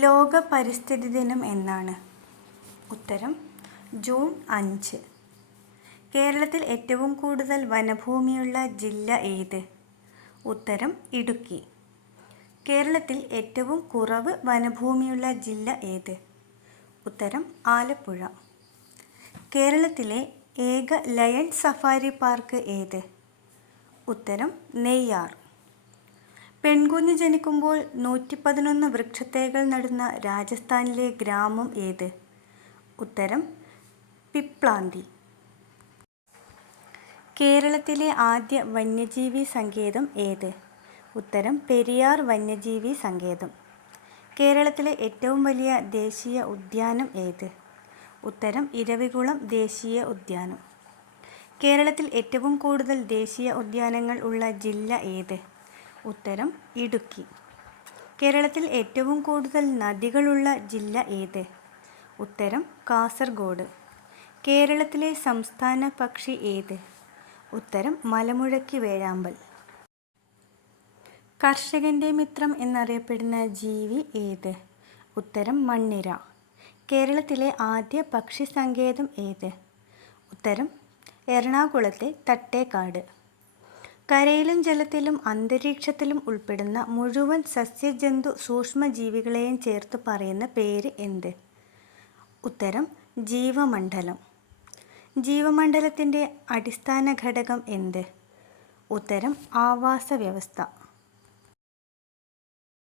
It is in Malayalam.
ലോക പരിസ്ഥിതി ദിനം എന്നാണ്. ഉത്തരം ജൂൺ അഞ്ച്. കേരളത്തിൽ ഏറ്റവും കൂടുതൽ വനഭൂമിയുള്ള ജില്ല ഏത്? ഉത്തരം ഇടുക്കി. കേരളത്തിൽ ഏറ്റവും കുറവ് വനഭൂമിയുള്ള ജില്ല ഏത്? ഉത്തരം ആലപ്പുഴ. കേരളത്തിലെ ഏക ലയൺ സഫാരി പാർക്ക് ഏത്? ഉത്തരം നെയ്യാർ. പെൺകുഞ്ഞ് ജനിക്കുമ്പോൾ നൂറ്റി പതിനൊന്ന് വൃക്ഷത്തൈകൾ നടുന്ന രാജസ്ഥാനിലെ ഗ്രാമം ഏത്? ഉത്തരം പിപ്ലാന്തി. കേരളത്തിലെ ആദ്യ വന്യജീവി സങ്കേതം ഏത്? ഉത്തരം പെരിയാർ വന്യജീവി സങ്കേതം. കേരളത്തിലെ ഏറ്റവും വലിയ ദേശീയ ഉദ്യാനം ഏത്? ഉത്തരം ഇരവികുളം ദേശീയ ഉദ്യാനം. കേരളത്തിൽ ഏറ്റവും കൂടുതൽ ദേശീയ ഉദ്യാനങ്ങൾ ഉള്ള ജില്ല ഏത്? ഉത്തരം ഇടുക്കി. കേരളത്തിൽ ഏറ്റവും കൂടുതൽ നദികളുള്ള ജില്ല ഏത്? ഉത്തരം കാസർഗോഡ്. കേരളത്തിലെ സംസ്ഥാന പക്ഷി ഏത്? ഉത്തരം മലമുഴക്കി വേഴാമ്പൽ. കർഷകന്റെ മിത്രം എന്നറിയപ്പെടുന്ന ജീവി ഏത്? ഉത്തരം മണ്ണിര. കേരളത്തിലെ ആദ്യ പക്ഷി സങ്കേതം ഏത്? ഉത്തരം എറണാകുളത്തെ തട്ടേക്കാട്. കരയിലും ജലത്തിലും അന്തരീക്ഷത്തിലും ഉൾപ്പെടുന്ന മുഴുവൻ സസ്യജന്തു സൂക്ഷ്മജീവികളെയും ചേർത്ത് പറയുന്ന പേര് എന്ത്? ഉത്തരം ജീവമണ്ഡലം. ജീവമണ്ഡലത്തിന്റെ അടിസ്ഥാന ഘടകം എന്ത്? ഉത്തരം ആവാസ വ്യവസ്ഥ